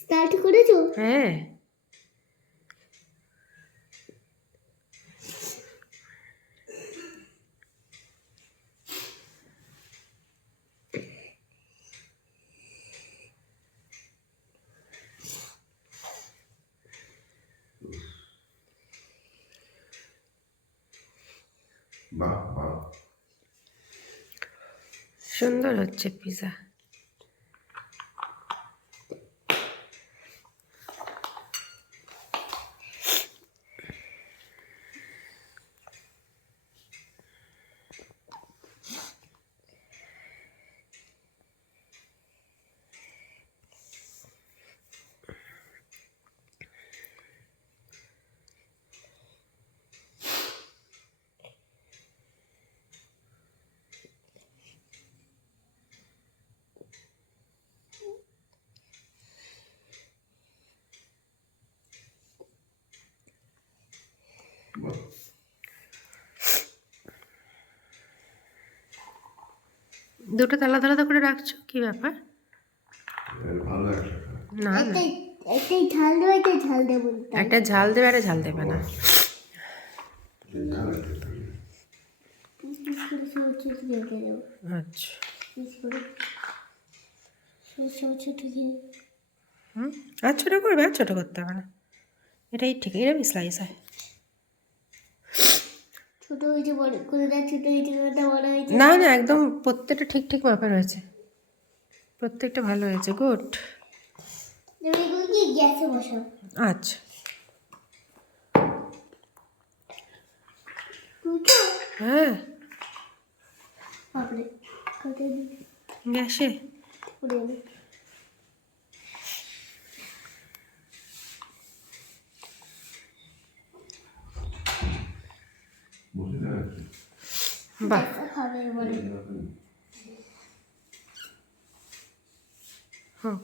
Start করেছো? হ্যাঁ। সুন্দর হচ্ছে পিজা। দুটো আলাদা আলাদা করে রাখছো, কি ব্যাপার? না না, একটাই ঝাল দেবে, একটাই ঝাল দেবে। একটা ঝাল দেবে, একটা ঝাল দেবে না। আচ্ছা। আর ছোটো করবে? আর ছোটো করতে হবে না, এটাই ঠিক, এরকমই স্লাইস হয়। ছোট হয়েছে, বড় করে দেয়, ছোট হয়েছে, বড় হয়েছে। না না, একদম প্রত্যেকটা ঠিক ঠিক মাপের হয়েছে, প্রত্যেকটা ভালো হয়েছে, গুড। এগুলো কি গ্যাসে বসাও? আচ্ছা। হ্যাঁ, গ্যাসে। বাহ, হোক।